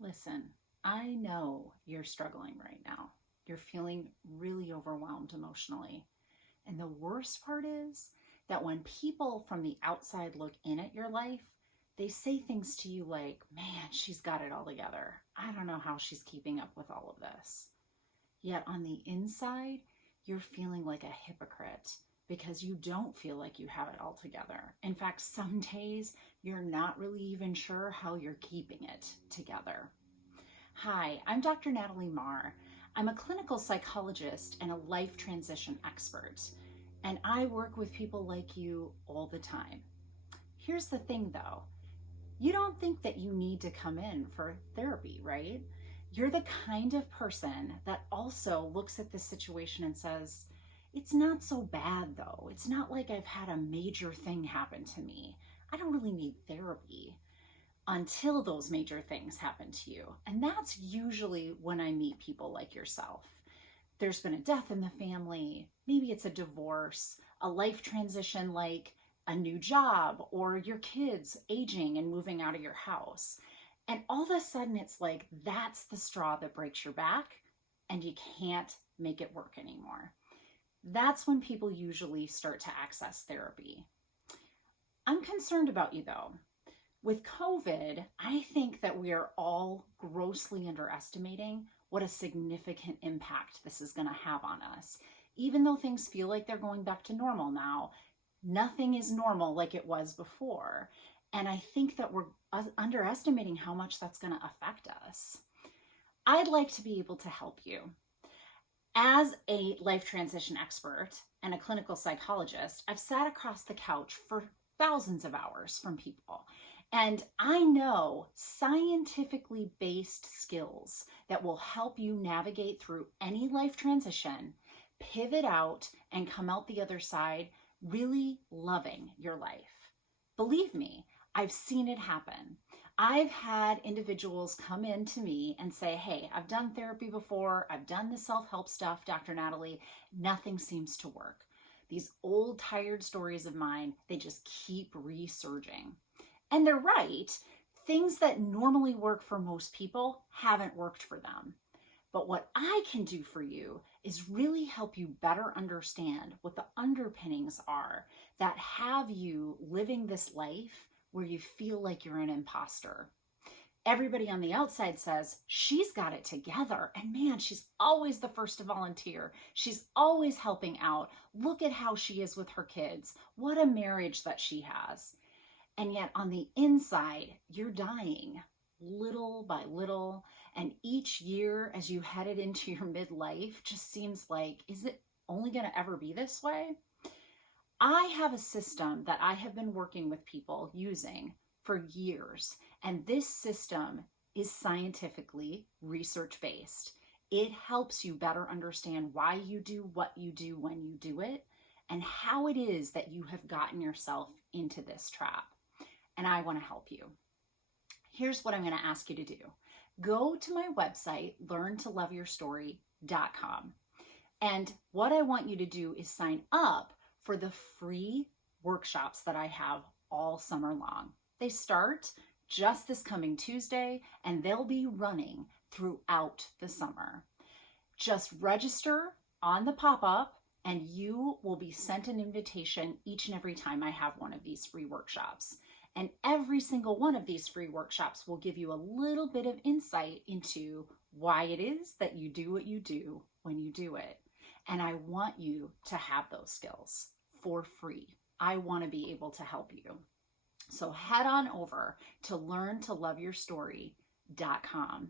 Listen, I know you're struggling right now. You're feeling really overwhelmed emotionally. And the worst part is that when people from the outside look in at your life, they say things to you like, man, she's got it all together. I don't know how she's keeping up with all of this. Yet on the inside, you're feeling like a hypocrite because you don't feel like you have it all together. In fact, some days you're not really even sure how you're keeping it together. Hi, I'm Dr. Natalie Marr. I'm a clinical psychologist and a life transition expert, and I work with people like you all the time. Here's the thing though, you don't think that you need to come in for therapy, right? You're the kind of person that also looks at this situation and says, it's not so bad though. It's not like I've had a major thing happen to me. I don't really need therapy until those major things happen to you. And that's usually when I meet people like yourself. There's been a death in the family, maybe it's a divorce, a life transition like a new job, or your kids aging and moving out of your house. And all of a sudden, it's like that's the straw that breaks your back, and you can't make it work anymore. That's when people usually start to access therapy. I'm concerned about you though. With COVID, I think that we are all grossly underestimating what a significant impact this is going to have on us. Even though things feel like they're going back to normal now, nothing is normal like it was before. And I think that we're underestimating how much that's going to affect us. I'd like to be able to help you. As a life transition expert and a clinical psychologist, I've sat across the couch for thousands of hours from people. And I know scientifically based skills that will help you navigate through any life transition, pivot out, and come out the other side really loving your life. Believe me, I've seen it happen. I've had individuals come in to me and say, hey, I've done therapy before. I've done the self-help stuff, Dr. Natalie. Nothing seems to work. These old, tired stories of mine, they just keep resurging. And they're right. Things that normally work for most people haven't worked for them. But what I can do for you is really help you better understand what the underpinnings are that have you living this life where you feel like you're an imposter. Everybody on the outside says, she's got it together. And man, she's always the first to volunteer. She's always helping out. Look at how she is with her kids. What a marriage that she has. And yet on the inside, you're dying little by little. And each year as you headed into your midlife just seems like, is it only going to ever be this way? I have a system that I have been working with people using for years. And this system is scientifically research-based. It helps you better understand why you do what you do when you do it and how it is that you have gotten yourself into this trap. And I want to help you. Here's what I'm going to ask you to do. Go to my website, learntoloveyourstory.com. And what I want you to do is sign up for the free workshops that I have all summer long. They start just this coming Tuesday, and they'll be running throughout the summer. Just register on the pop-up, and you will be sent an invitation each and every time I have one of these free workshops. And every single one of these free workshops will give you a little bit of insight into why it is that you do what you do when you do it. And I want you to have those skills for free. I want to be able to help you. So head on over to learntoloveyourstory.com